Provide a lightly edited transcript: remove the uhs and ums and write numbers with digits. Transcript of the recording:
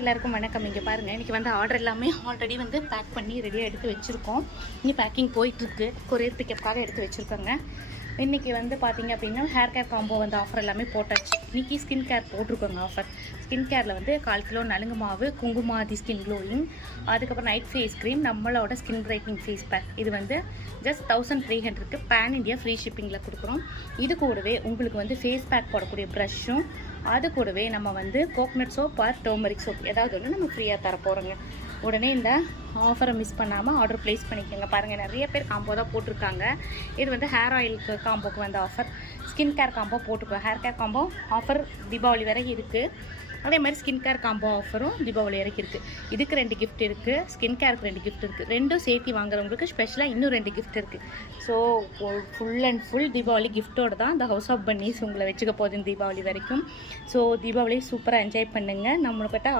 எல்லாருக்கும் வணக்கம். இங்கே பாருங்கள், இன்றைக்கி வந்து ஆர்டர் எல்லாமே ஆல்ரெடி வந்து பேக் பண்ணி ரெடியாக எடுத்து வச்சுருக்கோம். இனி பேக்கிங் போயிட்டுருக்கு. கொரியர் பிக்கப்புக்காக எடுத்து வச்சுருக்கோங்க. இன்றைக்கி வந்து பார்த்திங்க அப்படின்னா ஹேர் கேர் காம்போ வந்து ஆஃபர் எல்லாமே போட்டாச்சு. இன்றைக்கி ஸ்கின் கேர் போட்டிருக்கோங்க ஆஃபர். ஸ்கின் கேரில் வந்து 1/4 கிலோ நலுங்கு மாவு, குங்குமாதி ஸ்கின் க்ளோயிங், அதுக்கப்புறம் நைட் ஃபேஸ் க்ரீம், நம்மளோட ஸ்கின் பிரைட்னிங் ஃபேஸ் பேக். இது வந்து ஜஸ்ட் 1300க்கு பேன் இண்டியா ஃப்ரீ ஷிப்பிங்கில் கொடுக்குறோம். இது கூடவே உங்களுக்கு வந்து ஃபேஸ் பேக் போடக்கூடிய ப்ரஷ்ஷும், அது கூடவே நம்ம வந்து coconut soap or turmeric soap ஏதாவது ஒன்று நம்ம ஃப்ரீயாக தர போகிறோங்க. உடனே இந்த ஆஃபரை மிஸ் பண்ணாமல் ஆர்டர் ப்ளேஸ் பண்ணிக்கோங்க. பாருங்கள், நிறைய பேர் காம்போ தான் போட்டிருக்காங்க. இது வந்து ஹேர் ஆயிலுக்கு காம்போக்கு வந்து ஆஃபர், ஸ்கின் கேர் காம்போ போட்டுக்கோ. Hair care combo offer Deepavali வரைக்கும் இருக்குது. அதே மாதிரி ஸ்கின் கேர் காம்போ ஆஃபரும் தீபாவளி வரைக்கும் இருக்குது. இதுக்கு 2 கிஃப்ட் இருக்குது, ஸ்கின் கேருக்கு 2 கிஃப்ட் இருக்குது. ரெண்டும் சேர்த்து வாங்குறவங்களுக்கு ஸ்பெஷலாக இன்னும் 2 கிஃப்ட் இருக்குது. So full and full Deepavali கிஃப்ட்டோடு தான் இந்த ஹவுஸ் ஆஃப் பன்னீஸ் உங்களை வச்சுக்க போகுது தீபாவளி வரைக்கும். ஸோ தீபாவளி சூப்பராக என்ஜாய் பண்ணுங்கள். நம்மளுக்கிட்ட